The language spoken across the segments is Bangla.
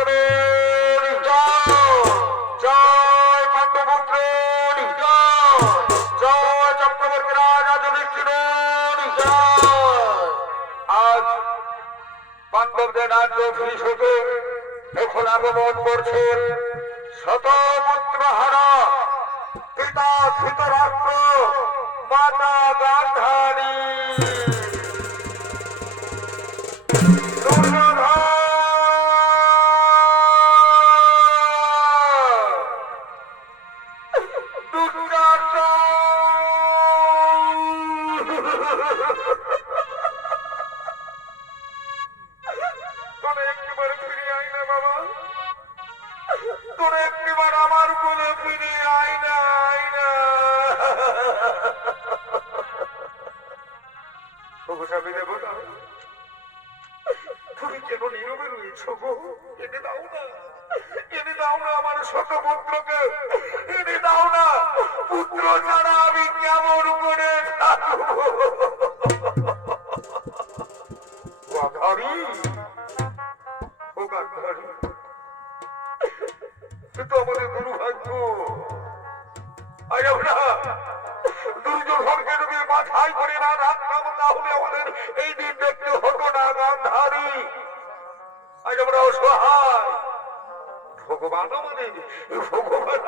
পাণ্ডবের জয়, জয় পাণ্ডবপুত্রের জয়, জয় চক্রবর্তী রাজা যুধিষ্ঠিরের জয়। আজ পাণ্ডবদের রাজ্য ফিরিস হতে এখন আগমন করছেন শতপুত্র হারা পিতা ধৃতরাষ্ট্র, মাতা গান্ধারী। আমার কোলে ফিরে আয় না, আয় না। তুমি কেন নীরবে রয়েছ গো? এনে দাও না, এনে দাও না আমার শত পুত্রকে, এনে দাও না। পুত্র ছাড়া আমি কেমন করে থাকবো? গান্ধারী, ও গান্ধারী, সে তো আমাদের দুর্ভাগ্য। আমরা দুর্যোধনকে যদি মাথায় করে না রাখতাম তাহলে আমাদের এই দিন দেখতে হতো না। গান্ধারী, আজ আমরা অসহায়। ভগবান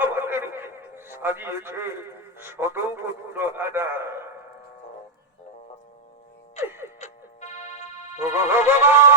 আমাদের সাজিয়েছে শতপুত্র হারা। ভগবান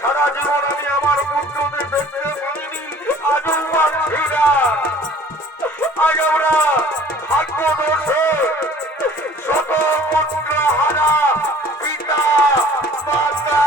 সারা জীবন আমি আমার পুত্রদের দেখতে পাইনি, আজও পাচ্ছি না। আজ আমরা ভাগ্য দোষে শত পুত্র হারা পিতা মাতা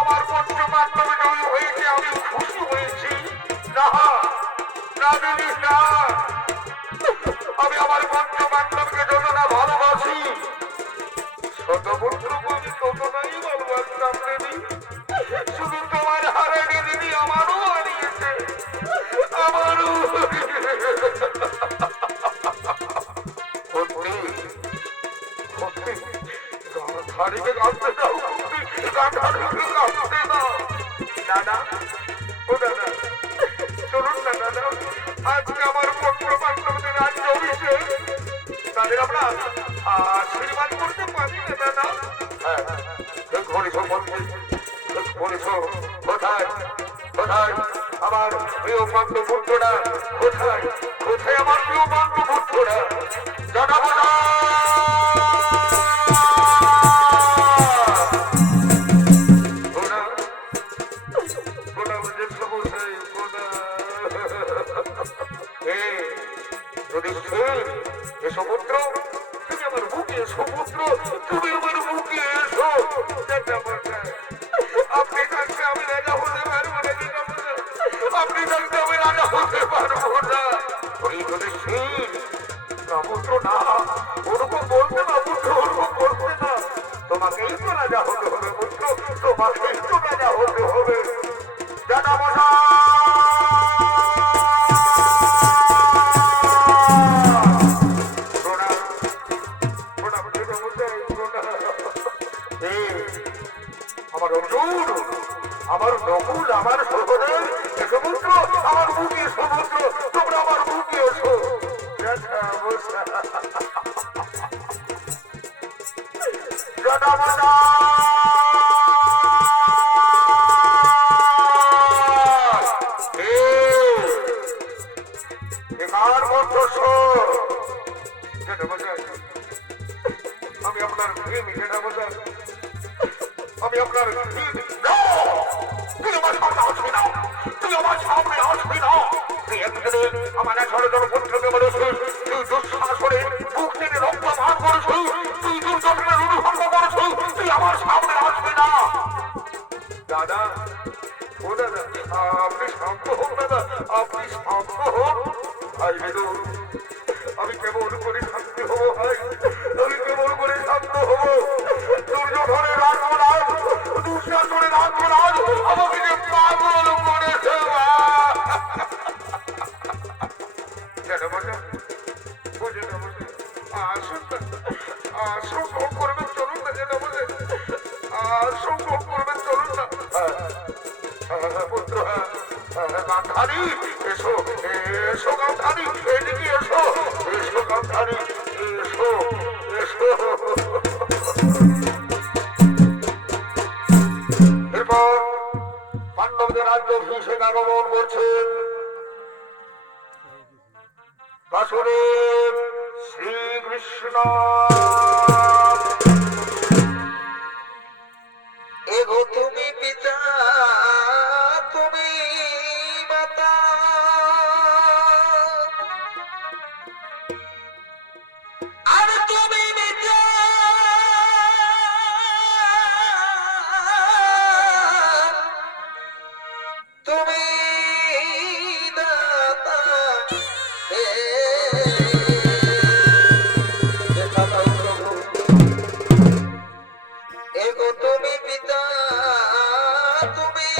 আমার পত্র মাধ্যমে হয়েছে, আমি খুশি হয়েছি। না না দিদি না, আমি আমার পত্র মাধ্যমকে যত না ভালোবাসি শতপুত্রকে আমি তত নাই ভালোবাসতাম দেবী। গান্ধারীকে কাঁপতে দাও। দাদা, ও দাদা, চলুন না দাদা, আজকে আমার পুত্র পাণ্ডবদের রাজ্য অভিষেক, তাদের আমরা আশীর্বাদ করতে পারি না দাদা। হ্যাঁ, ঠিক বলেছ বন্ধু, ঠিক বলেছ। কোথায় কোথায় আমার প্রিয় পাণ্ডব পুত্ররা? কোথায় কোথায় আমার প্রিয় পাণ্ডব পুত্ররা? দাদা দাদা, সমুদ্র তুমি আমার বুকে, সমুদ্র তুমি আমার বুকে এসো। আপনি থাকতে আমি রাজা হতে পারবো না, আপনি থাকতে আমি রাজা হতে পারবো না। ওই যদি সমুদ্র না, ওরকম বলতে না পুত্র, ওরকম বলতে না। তোমাকেই তো রাজা হতে হবে পুত্র, তোমাকেই তো রাজা হতে হবে। দাদা মশা, আমার অর্জুন, আমার নকুল, আমার সহদেব, সমুদ্র আমার বুকে, সমুদ্র তোমরা আমার বুকে এসো। আমি আপনার প্রেমী যেটা বোঝাই, আমি আপনার তুই আমার সামনে আসবি না, তুই আমার সামনে আসবি না। তুই একদিনে আমার 18 জন পুত্রকে বলেছিস, তুই দুঃশাসনে বুক টেনে রক্ত পান করেছিস, তুই দুর্যোধনের অনুভঙ্গ করেছিস, তুই আমার সামনে আসবি না। দাদা, ও দাদা, আপনি শান্ত হোক দাদা, আপনি শান্ত হোক। ভাই বিদু, আমি কেমন করে শান্তি হবো ভাই, আমি কেমন করে শান্ত হবো? দুর্যোধনের রাজমহারাজ, দুঃশাসনের রাজমহারাজ আমাকে যে পাগল করেছে। আসুন সম্ভব করবেন, চলুন না যেটা বলে, সম্ভব করবেন, চলুন না পুত্র। গান্ধারী এসো, এসো গান্ধারী, এদিকে এসো, এসো গান্ধারী, এসো এসো। এরপর পাণ্ডবদের রাজ্য অভিষেক আগমন করছেন বাসুদেব শ্রীকৃষ্ণ। এগো তুমি পিতা, তুমি মাতা, আর তুমি পিতা, তুমি দাতা। এগো তুমি পিতা, তুমি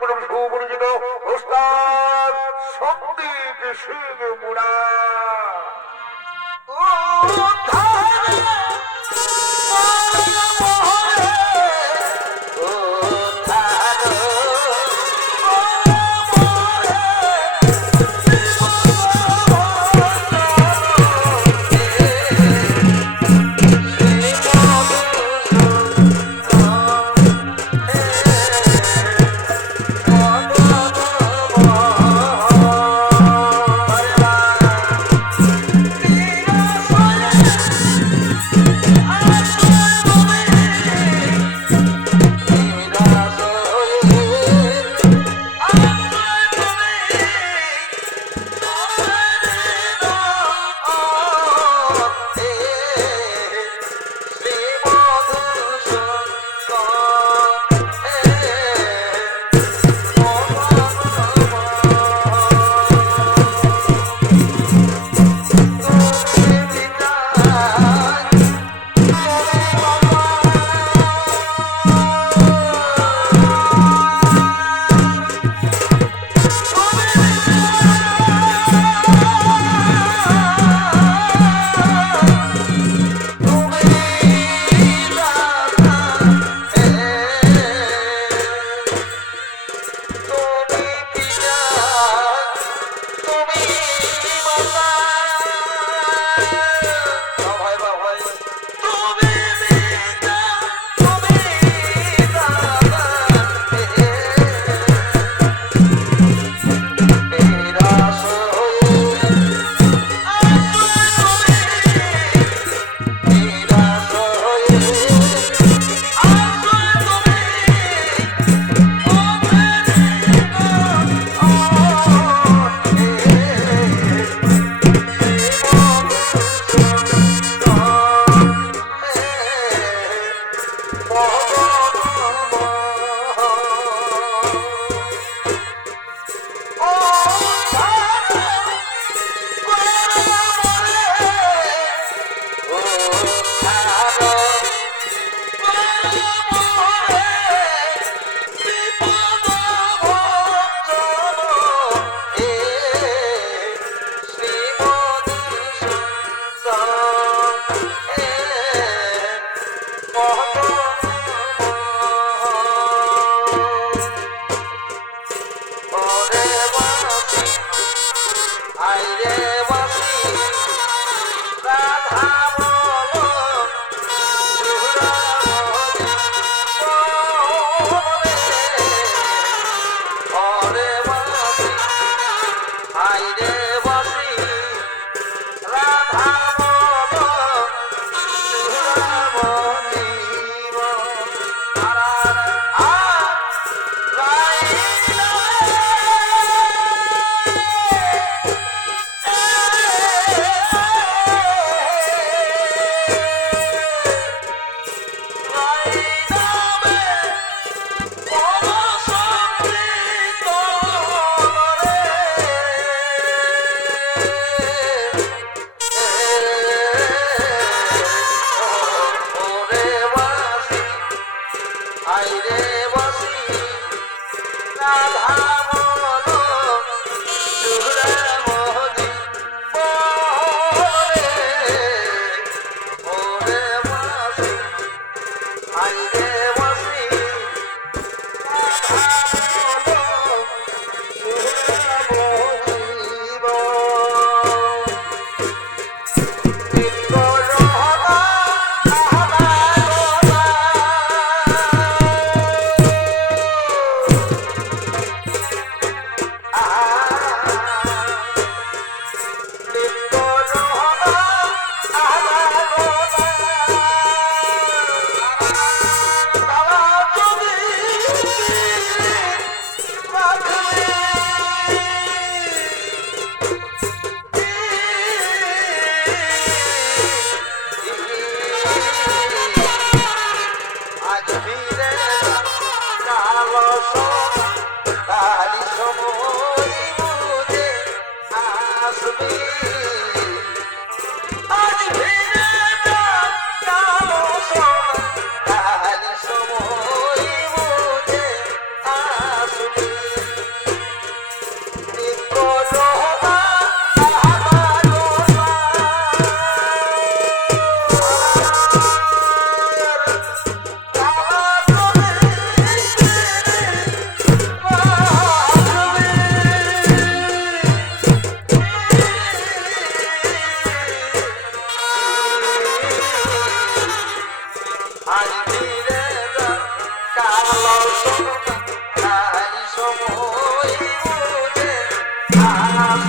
জনগণ সুপরিচিত ওস্তাদ সন্দীপ সিং মুড়া।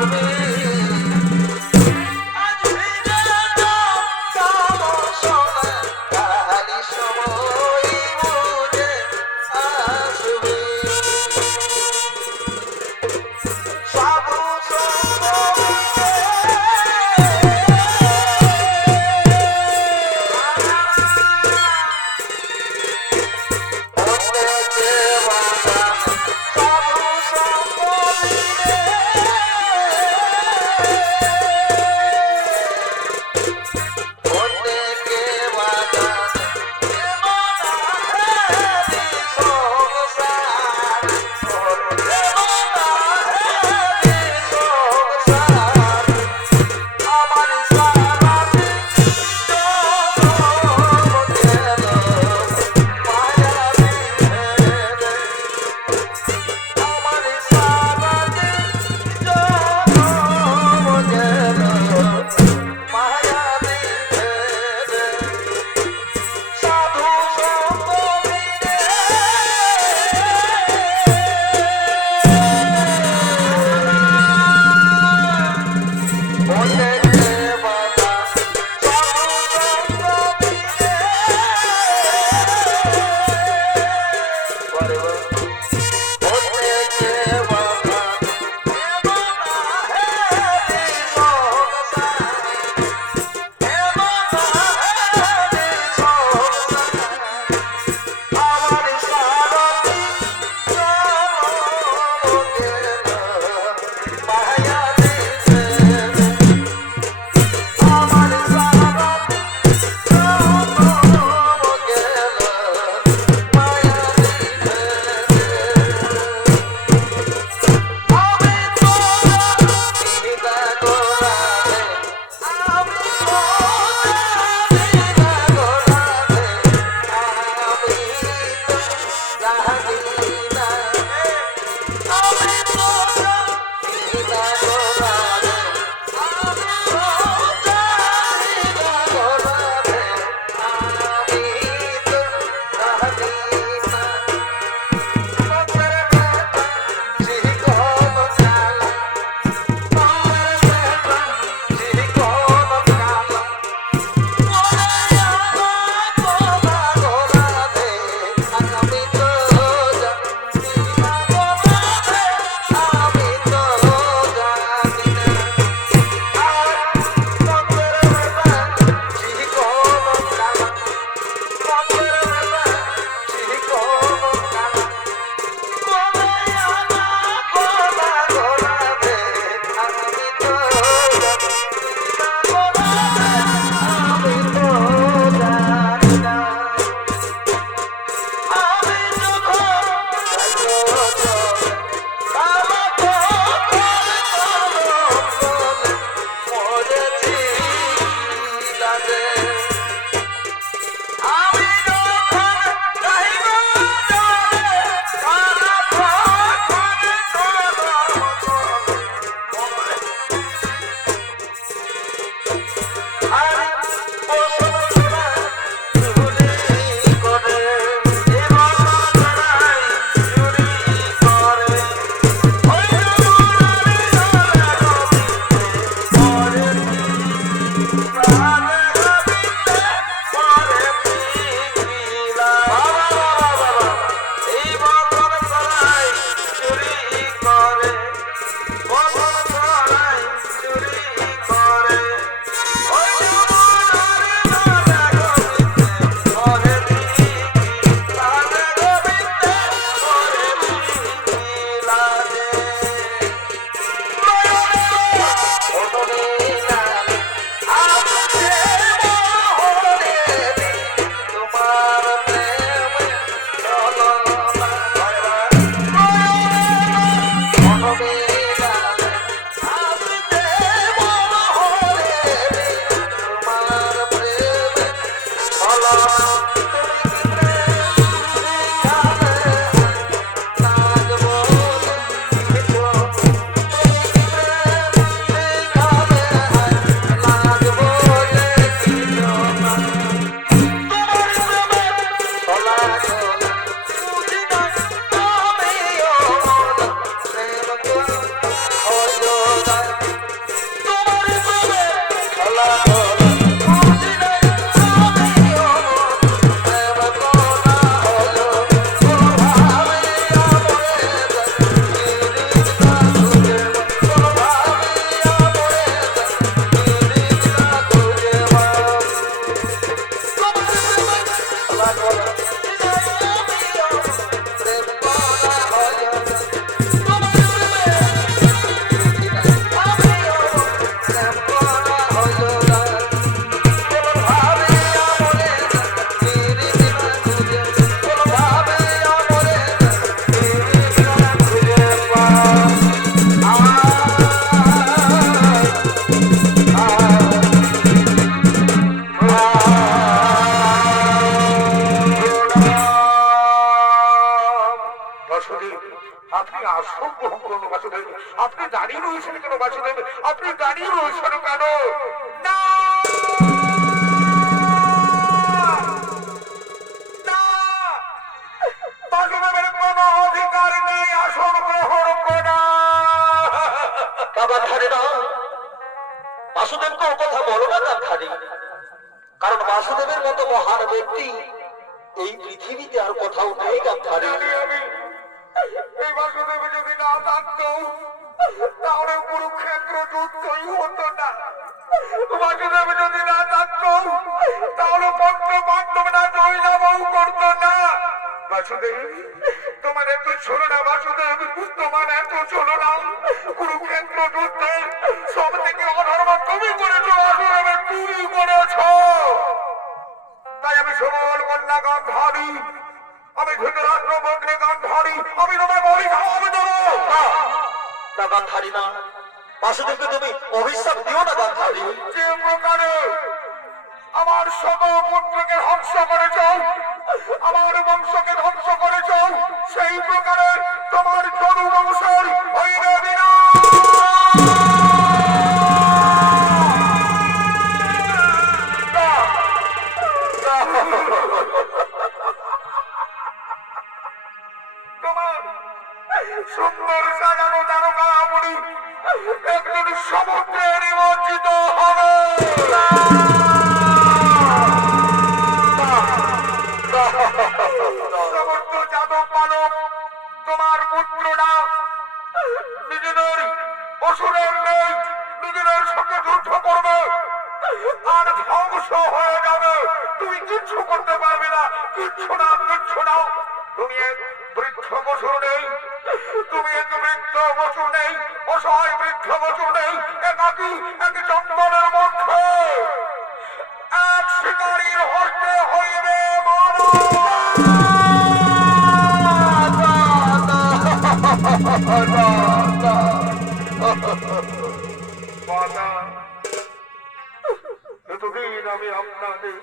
Thank you. আপনি আসন গ্রহণ করুন বাসুদেব। আপনি দাঁড়িয়ে রয়েছেন কেন বাসুদেব? আপনি দাঁড়িয়ে রয়েছেন কেন? না বাসুদেবের কোনো অধিকার নেই আসন গ্রহণ করা। গান্ধারী না, বাসুদেবকে ও কথা বলো না গান্ধারী, কারণ বাসুদেবের মতো মহান ব্যক্তি এই পৃথিবীতে আর কোথাও নেই গান্ধারী। এই বাসুদেব যদি না থাকতো তাহলে কুরুক্ষেত্র যুদ্ধই হতো না। বাসুদেব যদি না থাকতো তাহলে পঞ্চ পাণ্ডবরা জয়লাভও করতো না। বাসুদেব তোমার এত ছিল না, বাসুদেব তোমার এত ছিল না। কুরুক্ষেত্র যুদ্ধে সব থেকে অধর্ম তুমি করেছো বাসুদেব, তুমি করেছো। তাই আমি সবল কন্যা গান্ধারী, আমি ধৃতরাষ্ট্র বগ্নে গান্ধারী, আমি তোমাকে অভিশাপ দেবো না গান্ধারী না, বাসুদেবকে তুমি অভিশাপ দিও না গান্ধারী। যে প্রকারে আমার শত পুত্রকে ধ্বংস করেছ, আমার বংশকে ধ্বংস করেছ, সেই প্রকারে তোমার যদু বংশের হইবে তোমার সুন্দর সাজানো তারকামণি একজন সমুদ্রে নিমজ্জিত হবে। সমস্ত যাদব পালক তোমার পুত্ররা নিজেদের অসুরের নেই নিজেদের সঙ্গে যুদ্ধ করবে আর ধ্বংস হয়ে যাবে। তুমি কিচ্ছু করতে পারবে না, কিচ্ছু না, কিচ্ছু না। তুমি এক বৃদ্ধ বছর নেই, তুমি এক বৃদ্ধ বছর নেই, অসহায় বৃদ্ধ বছর নেই, একাকি এক জঙ্গলের মধ্যে এক শিকারীর হস্তে হইবে মাতা। এতদিন আমি আপনাদের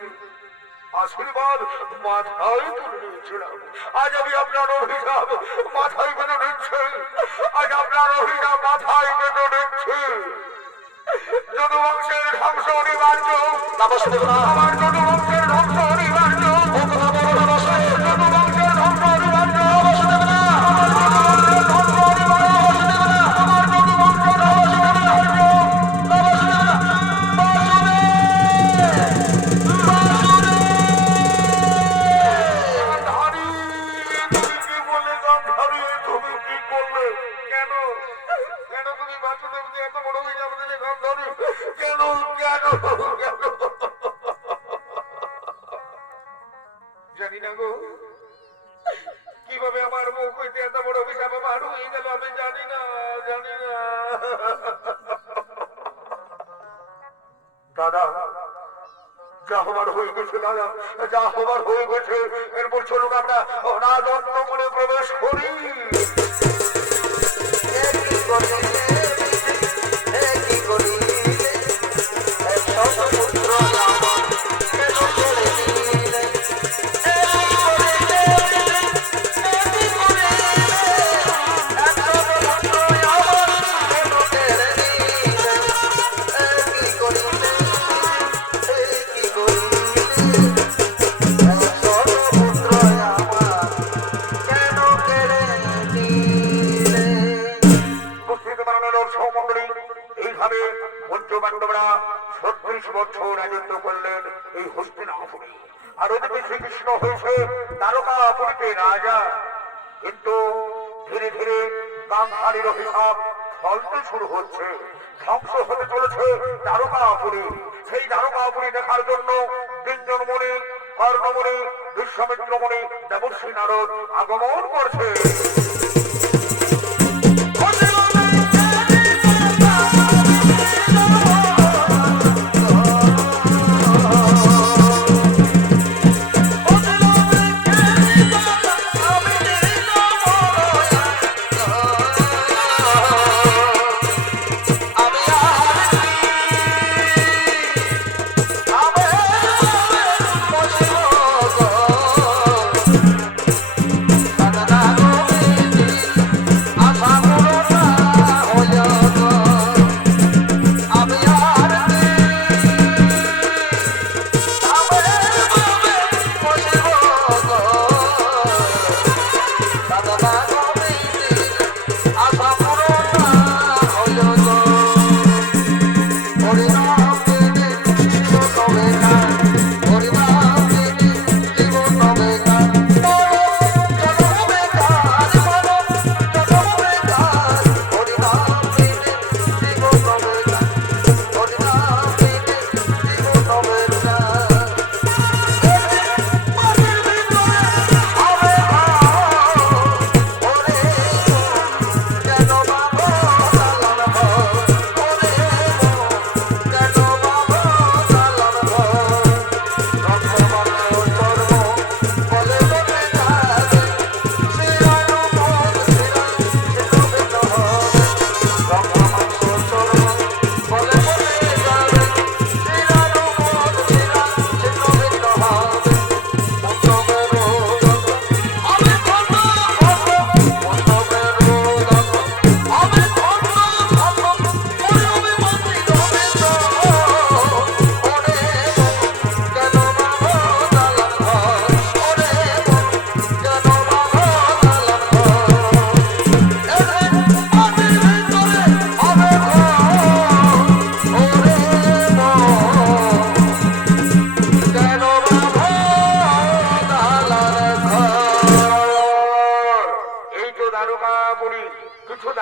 আশীর্বাদ মাথায় তুলে নিয়েছিলাম, আজ আমি আপনার অভিশাপ মাথায় বেঁধে নিচ্ছি, আজ আপনার অভিশাপ মাথায় বেঁধে নিচ্ছি। যদুবংশের ধ্বংস অনিবার্য, আমার যদুবংশের ধ্বংস অনিবার্য, যদুবংশের ধ্বংস অনিবার্য, জানি না গো কিভাবে আমার মুখ হইতে এত বড় অভিশাপ বার হয়ে গেল, আমি জানি না, জানি না। দাদা যা হবার হয়ে গেছে, দাদা যা হবার হয়ে গেছে, এরপর চলুন আমরা রাজত্ব করে প্রবেশ করি। পঞ্চপাণ্ডবরা 36 বছর রাজত্ব করলেন এই হস্তিনাপুরে, আর ওদিকে শ্রীকৃষ্ণ হয়েছে দ্বারকাপুরীতে রাজা। কিন্তু ধীরে ধীরে গান্ধারীর অভিশাপ ফলতে শুরু হচ্ছে, ধ্বংস হতে চলেছে দ্বারকাপুরী। সেই দ্বারকাপুরী দেখার জন্য তিনজন মুনি, কর্ণমুনি, বিশ্বমিত্র মুনি, দেবর্ষি নারদ আগমন করছে।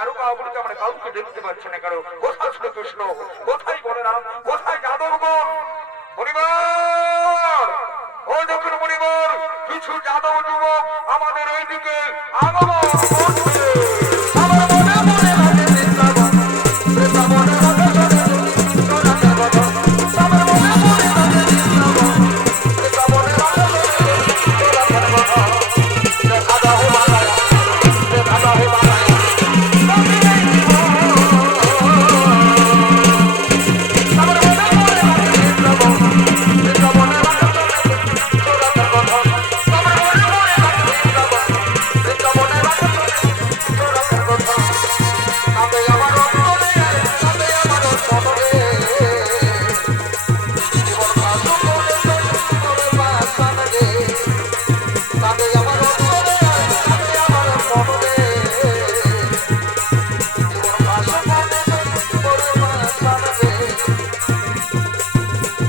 দারুকা অবনীতে আমরা কাউকে দেখতে পাচ্ছি না। কারো কোথায় শ্রীকৃষ্ণ, কোথায় বলরাম, কোথায় যাদবগণ? মণিবর, ও দেখুন মণিবর, কিছু যাদব যুবক আমাদের এইদিকে আগমন করছে। আমার মনে মনে লাগে বৃন্দাবন, বৃন্দাবনের কথা শোনে সোনার কথা। আমার মনে মনে লাগে বৃন্দাবন, বৃন্দাবনের কথা শোনে সোনার কথা। দেখা দাও বানায়, দেখা দাও বানায়, আমার মনে মনে লাগে বৃন্দাবন, বৃন্দাবনের কথা শোনে সোনার কথা। আমার মনে মনে লাগে বৃন্দাবন, বৃন্দাবনের কথা শোনে সোনার কথা। তবে আমার অন্তরে, তবে আমার অন্তরে জীবন কাশু করে তোর বাসন রে। তবে আমার অন্তরে, তবে আমার মনে জীবন কাশু করে তোর বাসন রে।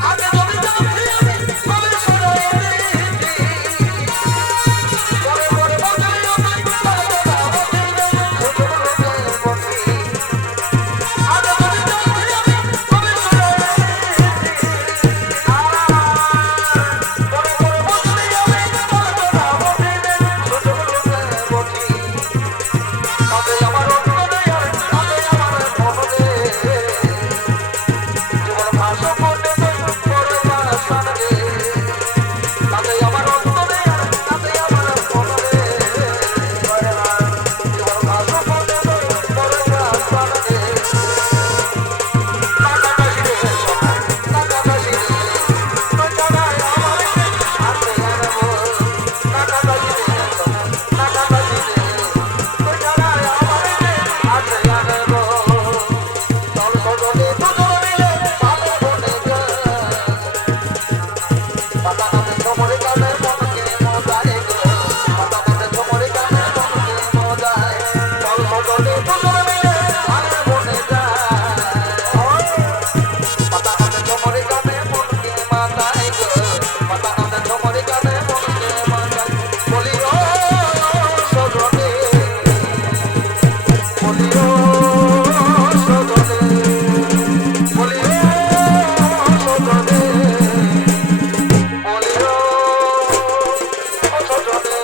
আগে যদি জানতে আমি তবে সরাই দিতি, পরে পরে বদলিও তুই তবে না বদলে ছোট লোকের বন্ধি। আগে যদি জানতে আমি তবে সরাই দিতি, পরে পরে বদলিও আমি তবে না বদলে ছোট লোকের বন্ধি। তবে আমার অন্তরে, তবে আমার মনে জীবন ভাষা করতে তোর বাসন রে। তবে আমার অন্তরে, তবে আমার মনে জীবন ভাষা করতে তোর বাসন রে। কাটাকাটি রে সোনা, কাটাকাটি রে তুই জানাই আমার হাতে আনবো। কাটাকাটি রে সোনা, কাটাকাটি রে তুই জানাই আমার হাতে আনবো। চল সজনে দুজন মিলে ভালো বনে যায়, পাতা হাতে ঝমরে গানে মনকে মজায় গো, পাতা হাতে ঝমরে গানে মনকে মজায়। চল সজনে দুজন মিলে ভালো বনে যায়, পাতা হাতে ঝমরে গানে মনকে মাতায় গো, পাতা হাতে ঝমরে গানে মনকে মাতায়। বলি ও সজনে, বলি ও সজনে, বলি ও সজনে, বলি ও সজনে।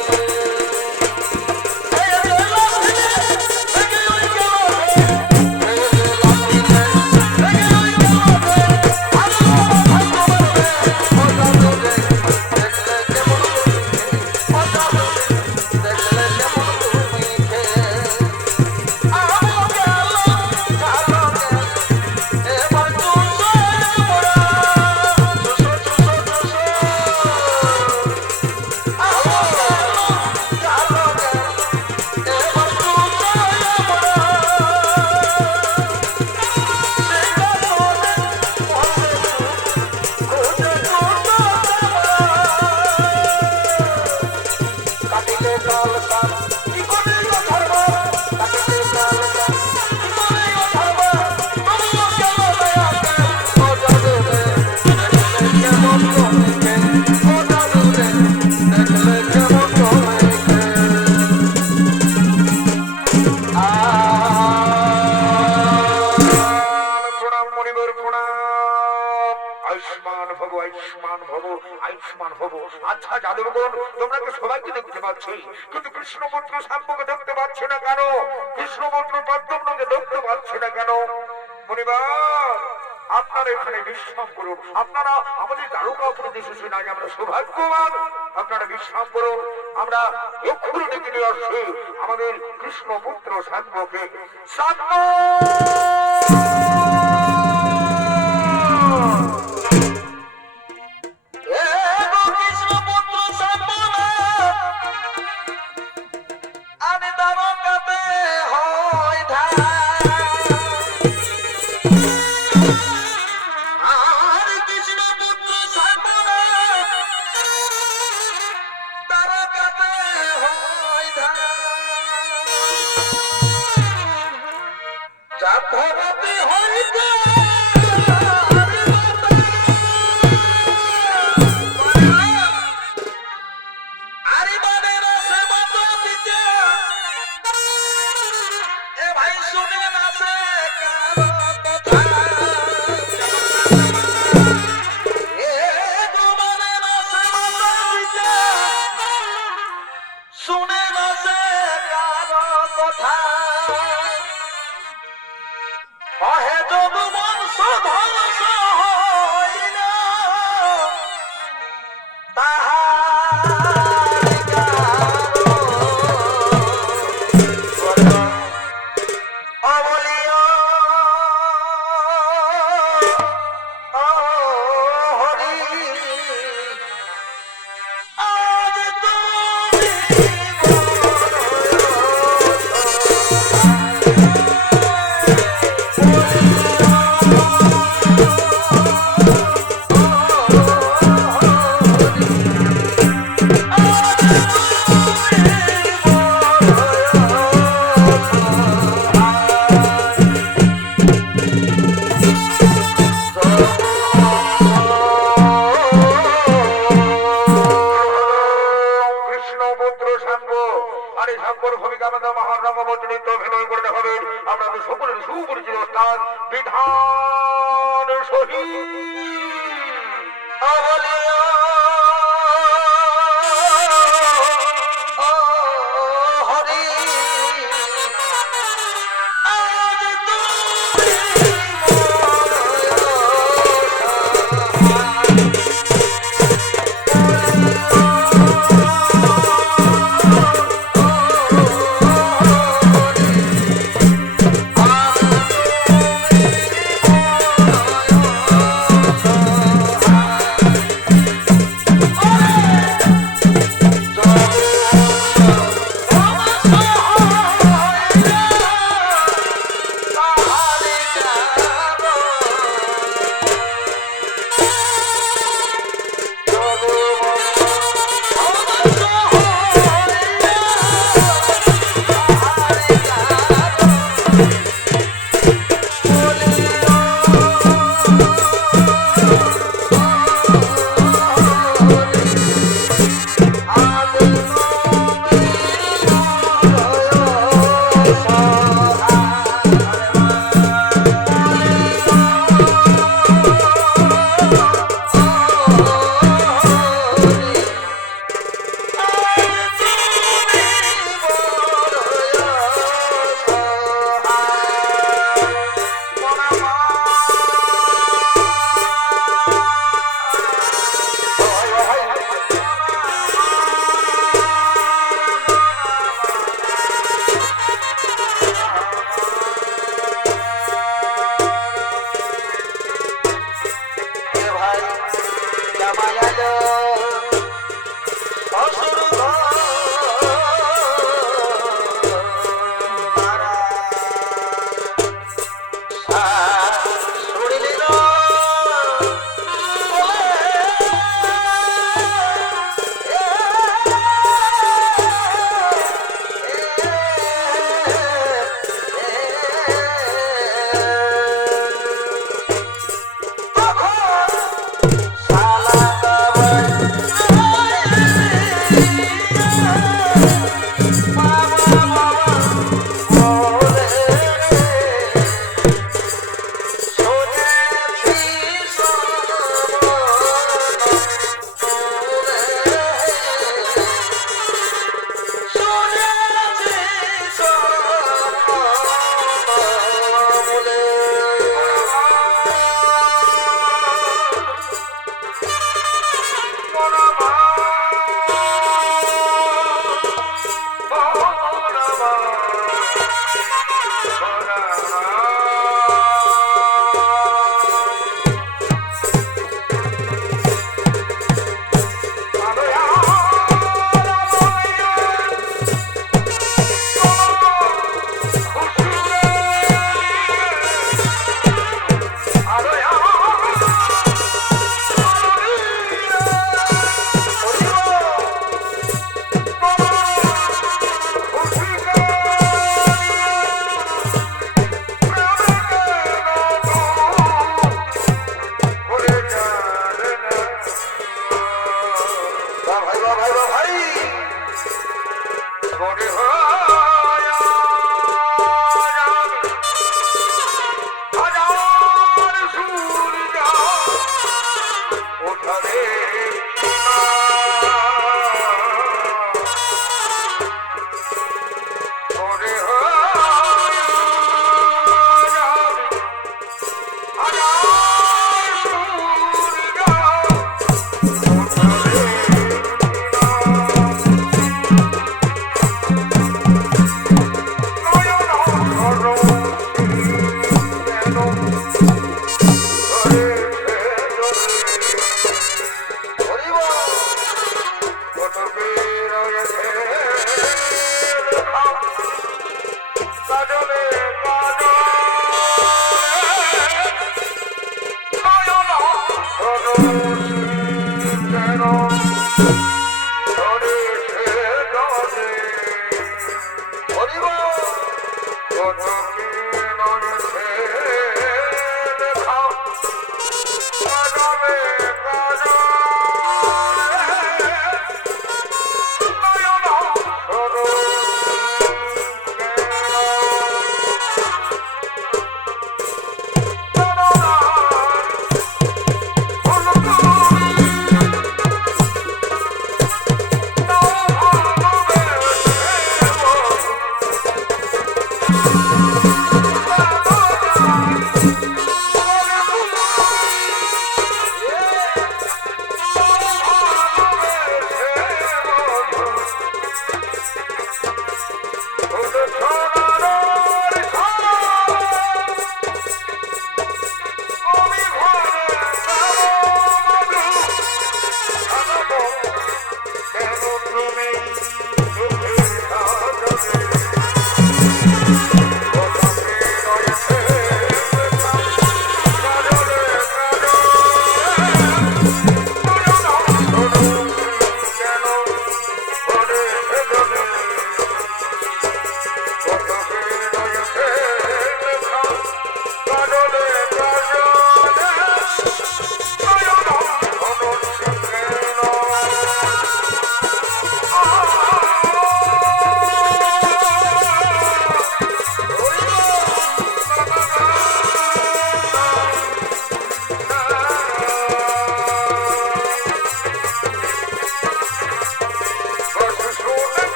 এই যে লাঠিতে থেকে ওই গেল, এই যে লাঠিতে থেকে ওই গেল, ভালো ভালো বলবে ও সজনে। দেখলে কেমন তুমি, ও সজনে, দেখলে কেমন তুমি খেয়ে। আলো গেল, আলো গেল, এবার চুষো মোরা, চুষো চুষো চুষো। আলো গেল, আলো গেল, এবার চুষো মোরা। সেই কারণে মনে খুঁজে চুষো কাটিলে কাল কাল কি করে ধর্ম, কাটিলে কাল কাল কি করে ধর্ম। তুমিও কেন দয়াকে ও জাদুরে, দেখলে কেমন তোমাকে ও জাদুরে, দেখলে কেমন তোমাকে। প্রণাম মণিবর প্রণাম। আয়ুষ্মান ভব, আয়ুষ্মান ভব, আয়ুষ্মান ভব। আচ্ছা যাদবগণ, তোমরা তো সবাইকে দেখতে পাচ্ছি, কিন্তু কৃষ্ণপুত্র শাম্বকে দেখতে পাচ্ছি না কেন? কৃষ্ণপুত্র পদ্মকে দেখতে পাচ্ছি না কেন? মণিবার, আপনারা এখানে বিশ্রাম করুন। আপনারা আমাদের দারুকা অপরাধ এসেছেন, আজ আমরা সৌভাগ্যবান। আপনারা বিশ্রাম করুন, আমরা এক্ষুনি ডেকে নিয়ে আসছি আমাদের কৃষ্ণপুত্র শাম্বকে। শাম্ব! এ গো কৃষ্ণপুত্র শাম্ব, আমি দারকাতে হই ধার। আর কৃষ্ণপুত্র শাম্ব, দারকাতে হই ধার। চাপবতী হইতে আরে বানের সেবা দিতে এ ভাই শুনে না সে কারো কথা এ জমানে না সে মাতা শুনে না সে কারো কথা অহে যদু বংশ ধ্বংস হইল তাহার কারণ অবলীয় হরি আজ কৃষ্ণ পুত্র সাঙ্গ আর এই সাঙ্গর ভূমিকা আমাদের মহারাম বচনিত অভিনয় করে দেখাবেন আপনাদের সকলের সুপরিচিত ওস্তাদ বিধান শহীদ অবলীয় হরি আজ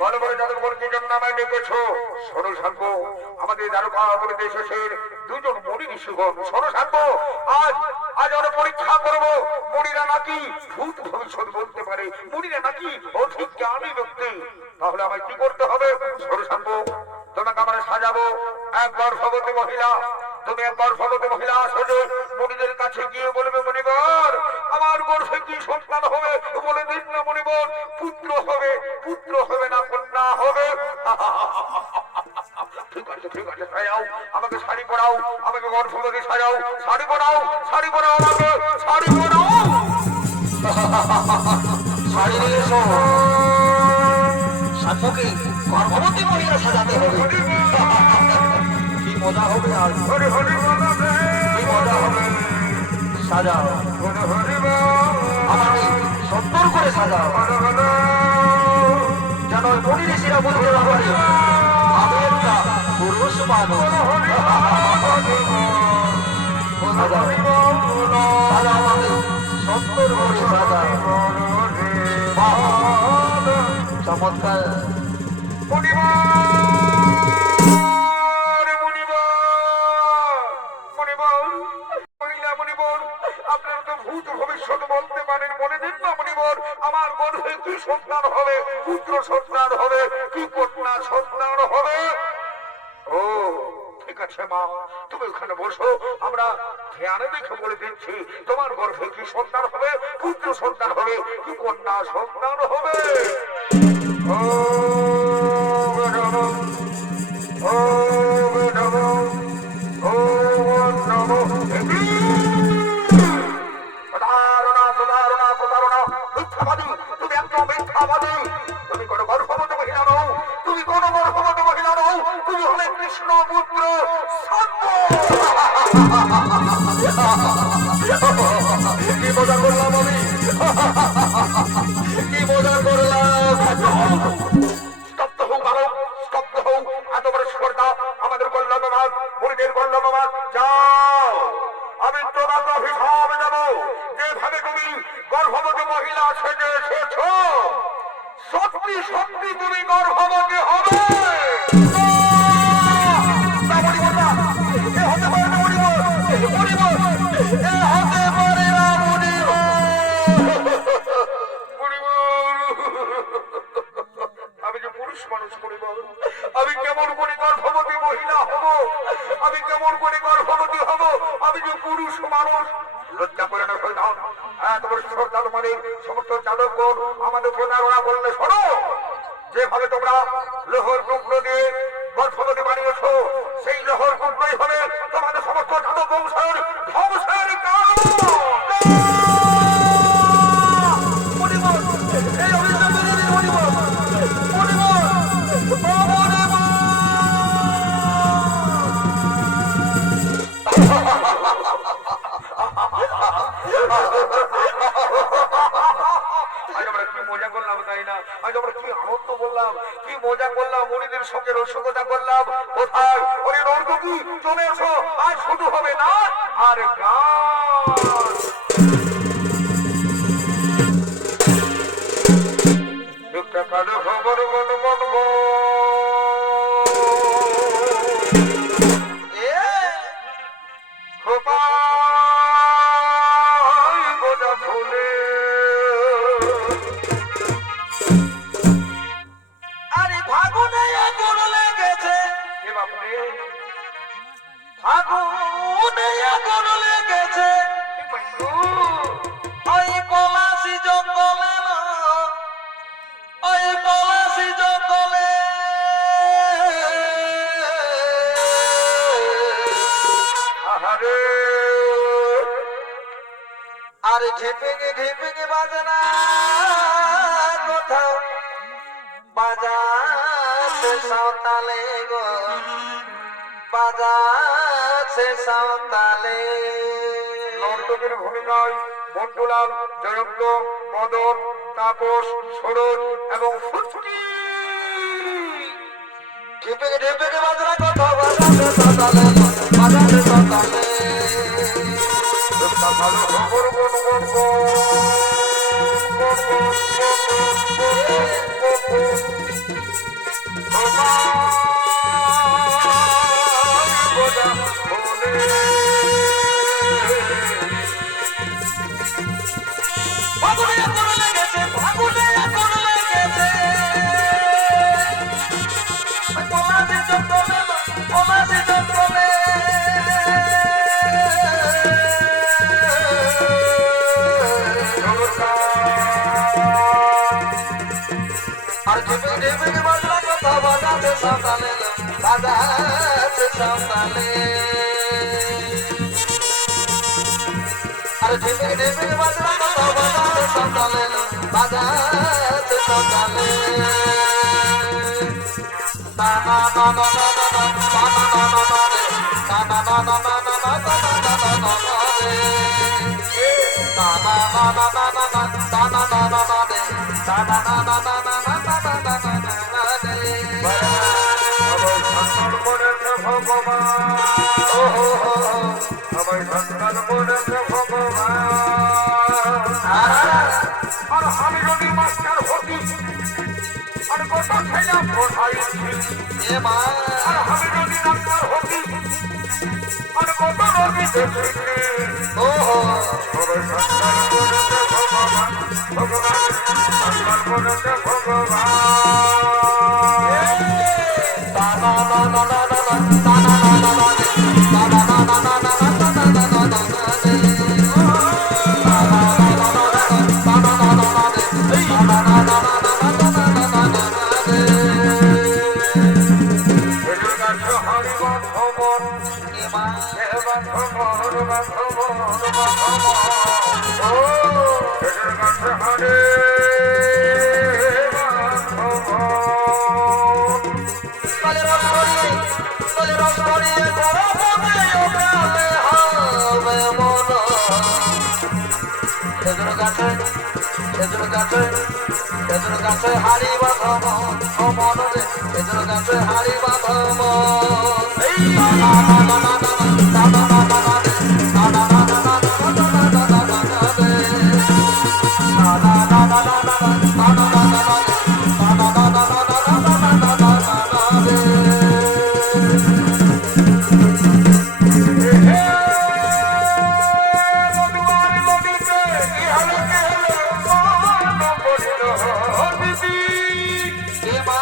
বলো বলে যাদের বলতে জন্য আমায় ডেকেছো, শোনো শান্ত, আমাদের দ্বারকা বলে দেশের দুজন মণি ঋষিগণ, শোনো শান্ত, আজ আজ আমরা পরীক্ষা করবো মণিরা নাকি ভূত ভবিষ্যৎ বলতে পারে, মণিরা নাকি অধিক জ্ঞানী ব্যক্তি। তাহলে আমায় কি করতে হবে? শোনো শান্ত, তোমাকে আমরা সাজাবো একবার ভগবতী মহিলা, তুমি একবার ভগবতী মহিলা সেজে মণিদের কাছে গিয়ে বলবে, মণিবর আমার গর্ভে কি সন্তান হবে বলে দিন না মণিবর, পুত্র হবে, পুত্র হবে না কন্যা হবে। ঠিক আছে ঠিক আছে, সাজাও আমাকে, শাড়ি পরাও আমাকে, গর্ভবতী সাজাও, শাড়ি পরাও, শাড়ি পরাও আমাকে, শাড়ি পরাও। শাড়ি নিয়ে এসো, সাধুকে গর্ভবতী মহিলা সাজাতে হবে। কি মজা হবে আজ, হরি হরি বলো রে, কি মজা হবে। সাজাও, হরি হরি বলো, আমাকে সুন্দর করে সাজাও, বলো বলো, যেন ওই মণি ঋষিরা বলতে না পারে আমি একটা পুরুষ মানুষ। সাজাও, সাজাও আমাকে সুন্দর করে সাজাও। বাহ, চমৎকার। আপনারা তো ভূত ভবিষ্যৎ বলতে পারেন, বলে দিন না মণিবর আমার গর্ভে কি সন্তান হবে, পুত্র সন্তান হবে কি কন্যা সন্তান হবে। ও ঠিক আছে মা, তুমি ওখানে বসো, আমরা ধ্যানে দেখে বলে দিচ্ছি তোমার গর্ভে কি সন্তান হবে, পুত্র সন্তান হবে কি কন্যা সন্তান হবে। ও নমো, ও নমো, ও নমো। প্রতারণা প্রতারণা প্রতারণা, মিথ্যাবাদী, তুমি একদম মিথ্যাবাদী, তুমি কোনো গর্ভবতী মহিলা নও, তুমি কোনো গর্ভবতী মহিলা নও, তুমি হলে কৃষ্ণ পুত্র সত্য। কি মজা করলাম আমি, কি মজা করলাম। স্তব্ধ হোক বালক, স্তব্ধ হোক, এত বড় স্পর্ধা আমাদের কল্যাণবাদ মুড়িদের কল্যাণবাদ। যাও, আমি তোমাকে অভিশাপ দেব, যেভাবে তুমি গর্ভবতী মহিলা সেজে এসেছ সত্যি সত্যি তুমি গর্ভবতী হবে। না মরিব না, এ হতে পারে না মরিব, মরিব, এ হতে পারে না মরিব, মরিব। আমি যে পুরুষ মানুষ মরিব, আমি কেমন করে গর্ভবতী মহিলা হব, আমি কেমন করে গর্ভবতী হব, আমি যে পুরুষ মানুষ। লজ্জা করে না শৈতান, তোমার সরকার মানে সমস্ত চালকগণ আমাদের প্রতারণা করলে, শোনো যেভাবে তোমরা লোহর টুকরো দিয়ে গর্ভবতী বানিয়েছ সেই লোহর টুকরোই হবে তোমাদের সমস্ত চালক বংশের ধ্বংসের কারণ। এই অভিযোগ মেনে নিন মণিব, মণিব, ও মণিব। আজ আমরা কি মজা করলাম তাই না, আজ আমরা কি আনন্দ করলাম, কি মজা করলাম, মণিদের সঙ্গে রসিকতা করলাম। কোথায় ওরে নর্তকী, চলে এসো, আজ শুরু হবে না আর গান। একটা কালো খবর বল বলব, খোপায় গোটা ফুলে, আরে ফাগুনে আগুন লেগেছে, এ বাপরে, ফাগুনে আগুন লেগেছে, এ মাইগো, ওই পলাশি জঙ্গলে, ওই পলাশি জঙ্গলে। আহারে, আরে ঢেপেঙে ঢেপেঙে বাজে না কোথাও, বাজাচ্ছে সাঁওতালে গো, বাজাচ্ছে সাঁওতালে। নর্তকের ভূমিকায় মন্টুলাল, জয়ন্ত, মদন, তাপস, সরোজ এবং ফুচকি ঢেপে ঢেপে বাজনা কথা বাজাতে সকালে বাজাতে সকালে একটা ভালো খবর গুন গুন গুন গুন গুন গুন ফাগুনে আগুন লেগেছে ফাগুনে আগুন লেগেছে পলাশি চন্দনে পলাশি চন্দনে আর ঢেপে ঢেপে বাজনা কথা বাজাতে সকালে বাজাতে সকালে আর ঢেপে ঢেপে বাজনা কথা বাজাতে সকালে বাজাতে সকালে না না না না না না না না না না রে না না না না না না না না না না না রে না না না না না না না না না না না না রে না না না না না না না না না না না রে আমার সন্তান বলেছে ভগবান ও হো হো আমার সন্তান বলেছে ভগবান আর আমি যদি মাস্টার হতি আর কত ছেলে পড়াইছি এ মা আর আমি যদি ডাক্তার হতি আর কত রোগী দেখেছি ও হো আমার সন্তান বলেছে ভগবান ভগবান সন্তান বলেছে ভগবান না না না না না না না না না না না রে না না না না না না না না না না না রে না না না না না না না না না রে না না না না না না না না না রে এদের কাছে হরিবন ভবন এ মা এবার ভবন ভবন ও এদের কাছে হরে তলে রস করিয়ে গরমে ওকালে হবে মন খেজুর গাছে হাড়ি বাঁধব ও মন রে খেজুর গাছে হাড়ি বাঁধব এই না না না না না না না না না না রে না না না না না না না না না না রে না না না না না না না না না না না রে না না না না না না না না না না রে এ মা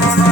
Oh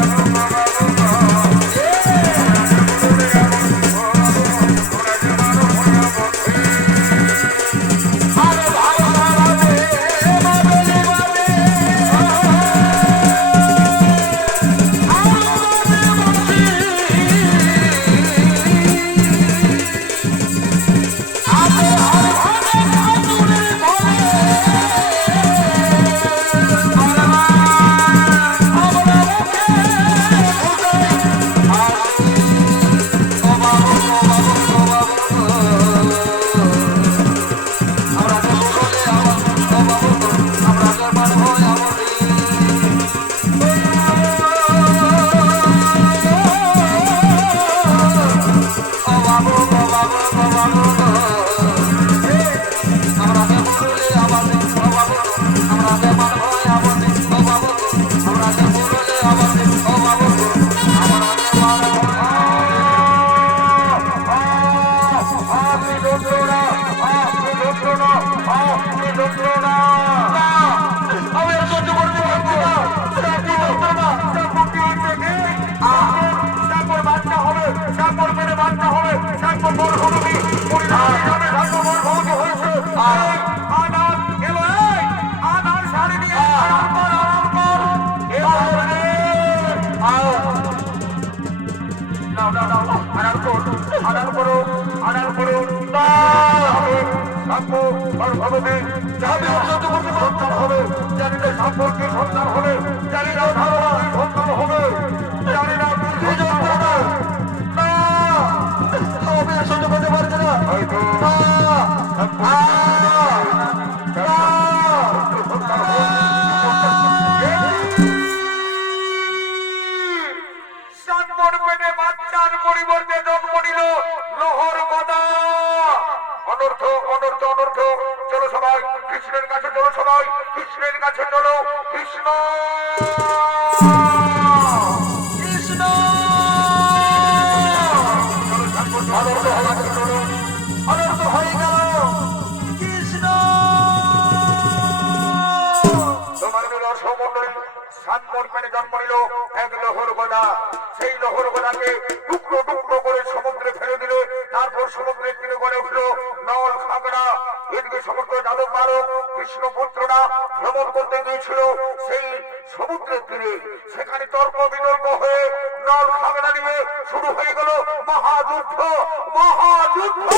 নাও নাও নাও আড়াল করো আড়াল করো আড়াল করো সাম্য ভগবতী যাবে অসহ্য করতে সন্তান হবে জানি না সাম্যকে সন্তান হবে জানি না ধারণার সন্তান হবে জানি না দুর্যোগ হবে না আমি আর সহ্য করতে পারছি না হয়তো বাচ্চার পরিবর্তে জন্ম নিল লোহর গদা অনর্থ অনর্থ অনর্থ চলো সবাই কৃষ্ণের কাছে চলো সবাই কৃষ্ণের কাছে চলো কৃষ্ণ কৃষ্ণ অনর্থ অনর্থ হয়ে গেল কৃষ্ণ তোমার রসমন্ডলী সাতমর্পণে জন্ম নিল এক লোহর গদা সেই লোহর গদাকে টুকরো টুকরো করে সমুদ্রে ফেলে দিলে তারপর সমুদ্রের তীরে গড়ে উঠল নল খাগড়া এদিকে সমস্ত যাদব বালক কৃষ্ণ পুত্ররা ভ্রমণ করতে গিয়েছিল সেই সমুদ্রের তীরে সেখানে তর্ক বিতর্ক হয়ে নল খাগড়া নিয়ে শুরু হয়ে গেল মহাযুদ্ধ মহাযুদ্ধ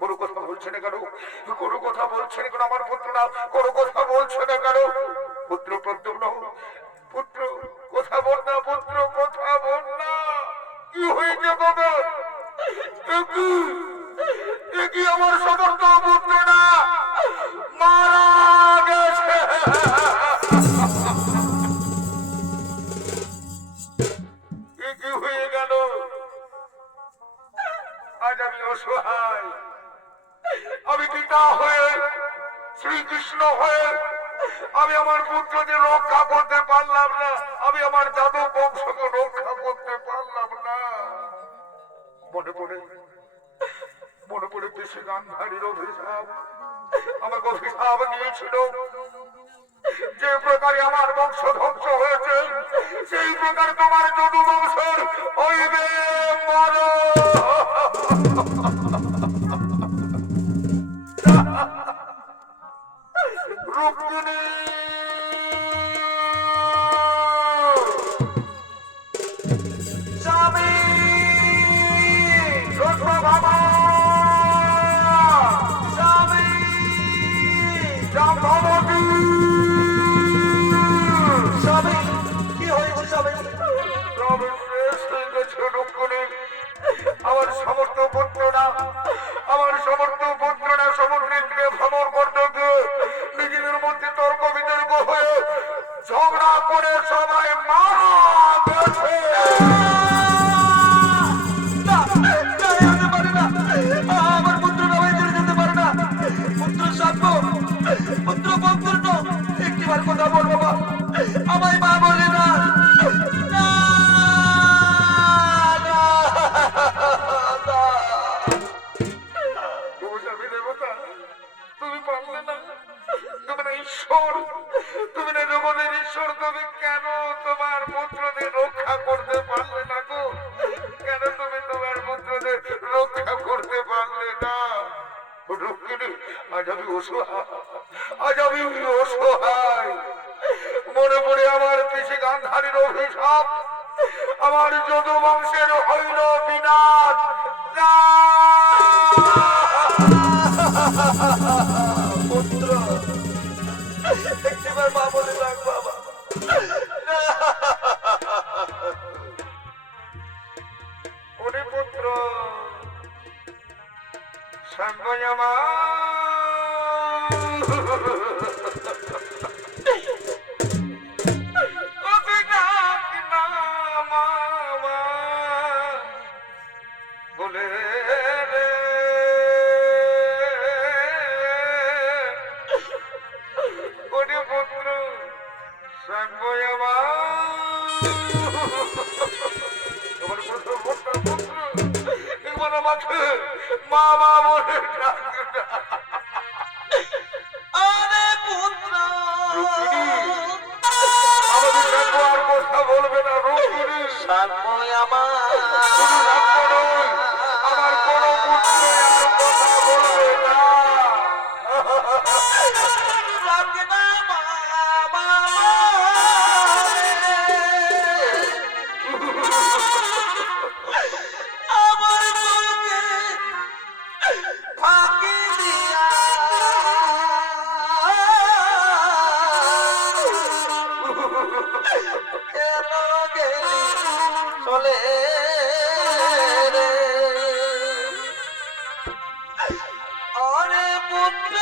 কোনো কথা বলছে না কেন? কোনো কথা বলছে না কেন? আমার পুত্ররা কোনো কথা বলছে না কেন? পুত্র প্রদ্যুম্ন, পুত্র কথা বল না, পুত্র কথা বল না। কি হয়েছে তোদের? কি আমার সমস্ত পুত্র না মারা গেছে? কি হয়ে গেল? আজ আমি অসহায়, আমি পিতা হয়ে, শ্রীকৃষ্ণ হয়ে আমি আমার পুত্রকে রক্ষা করতে পারলাম না, আমি আমার যাদব বংশকে রক্ষা করতে পারলাম না। মনে পড়ে বেশি গান্ধারীর অভিশাপ আমাকে অভিশাপ দিয়েছিল, যে প্রকারে আমার বংশ ধ্বংস হয়েছে সেই প্রকার তোমার যদু বংশের হইবে রুক্মিণী। স্বামী বাবা স্বামী জাম্ববতী, স্বামী কি হয়েছে স্বামী? তবে শেষ হয়ে গেছে রুক্মিণী। আমার সমস্ত পুত্ররা সমুদ্রের তীরে ভ্রমণ করতে গিয়ে নিজেদের মধ্যে তর্ক বিতর্ক হয়ে ঝগড়া করে সবাই মারা গেছে। আমার পুত্র নামে চলে যেতে পারে না, পুত্র সাধ্য, পুত্র বন্ধুর একটিবার কথা বল বাবা, আমায় মা বলে না। তুমি পারলে না, তুমি না ঈশ্বর, তুমি না জগতের ঈশ্বর, তুমি কেন তোমার পুত্রদের রক্ষা করতে পারলে না গো? কেন তুমি তোমার পুত্রদের রক্ষা করতে পারলে না? রুক্মিণী, আজ আমি অসহায়, মনে পড়ে আমার পিছে গান্ধারীর অভিশাপ, আমার যদু বংশের হইল বিনাশ। পুত্র একটিবার মা বলে রাখ বাবা। ওরে পুত্র সঙ্গয়মা, বলে রে ওরে পুত্র সঙ্গয়মা, তোমার পুত্র এবার আমাকে মা বলে ডাকে না। আরে পুত্র আমাদের দেখো আর কথা বলবে না রুক্মিণী। সাময় আমার শুধু রাখবো নয়, আমার কোনো পুত্র আর কথা বলবে না। রাখে না মা আমার বউকে ফাঁকি দিয়া কেন গেলি চলে রে? অরে পুত্র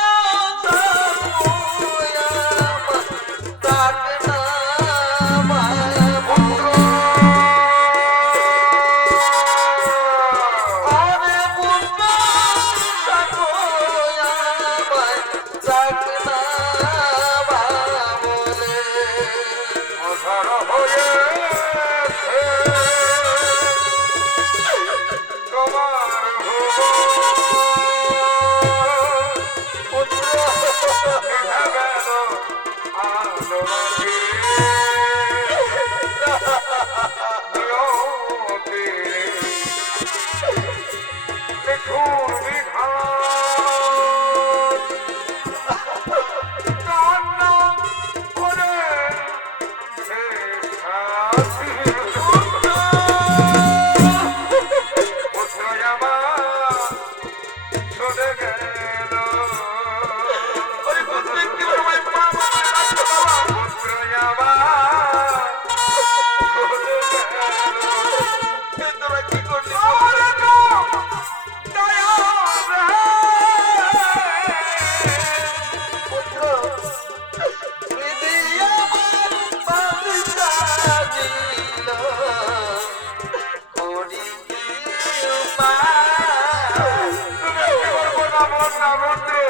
কাগজে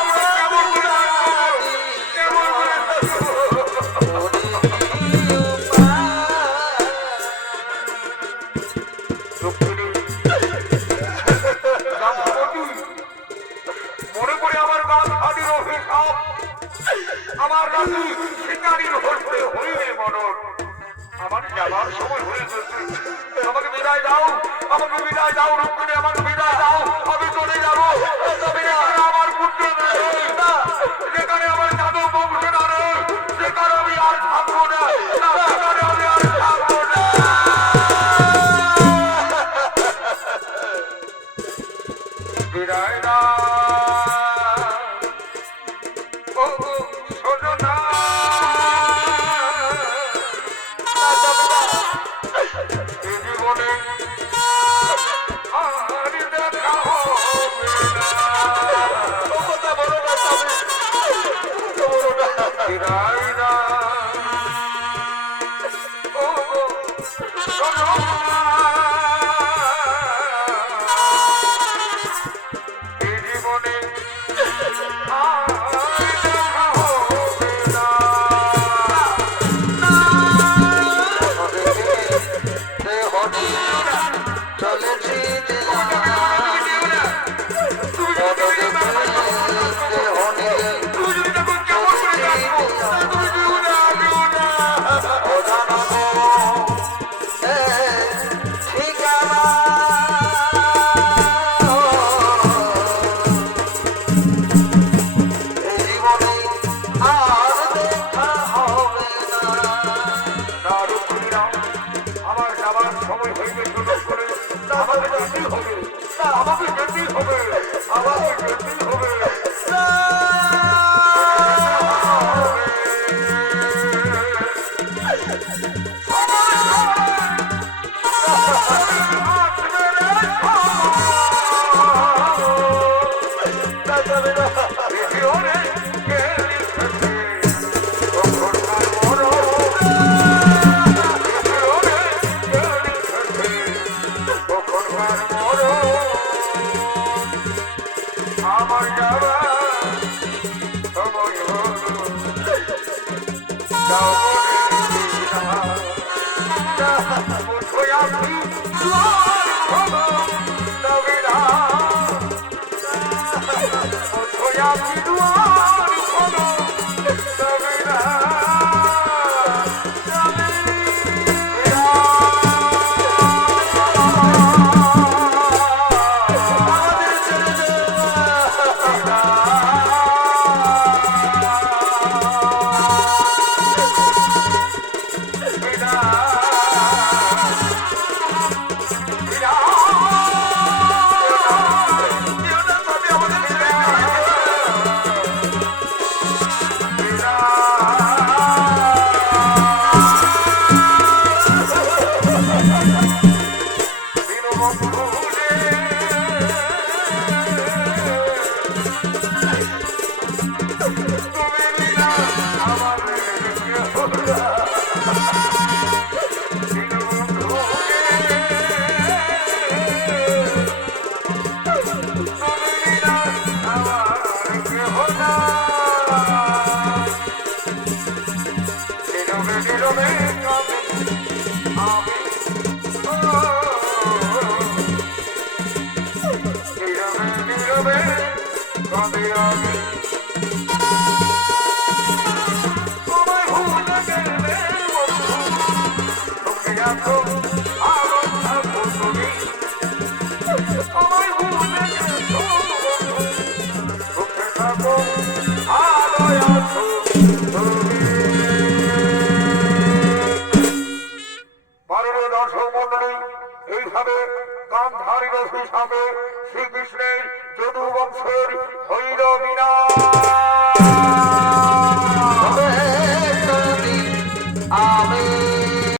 আমরা কেমন করে থাকবো? কেমন করে থাকবো? রুক্মিণী, জামাবতী, মনে করে আমার গান হাড়ির অভিশাপ, আমার রাজু শিকারীর হস্তে হইলে মরণ। আমার যাবার সময় হয়ে গেছে, আমাকে বিদায় দাও, আমাকে বিদায় দাও রুক্মিণী, আমাকে বিদায় দাও, আমি চলে যাবো। যেখানে আমার পুত্র নেই, যেখানে আমার যাদব বংশ না নেই, সেখানে আমি আর থাকবো না, সেখানে আমি আর থাকবো না। বিদায় না ও সজনা, এই জীবনে আর দেখা হবে না। বিদায় না ও সজনা, এই জীবনে আর দেখা হবে না। চলেছি তুই যদি দেখো কেমন করে থাকবো, তুই দিও না, দিও না। ঠিকানা জীবনে আর দেখা হবে না। না রুক্মিণী না, আমার যাবার সময় হয়ে গেছে লোক করে, আমাকে যেতেই হবে, আমাকে যেতেই হবে, আমাকে যেতেই হবে। আমার যাওয়া সময় হলো, যাও কোথায় আপনি দুয়ার খোলো, তবে না কোথায় আপনি দুয়ার খোলো, তবে না এইভাবে গান্ধারীর অভিশাপে শ্রীকৃষ্ণের যদু বংশের হইল বিনাশ।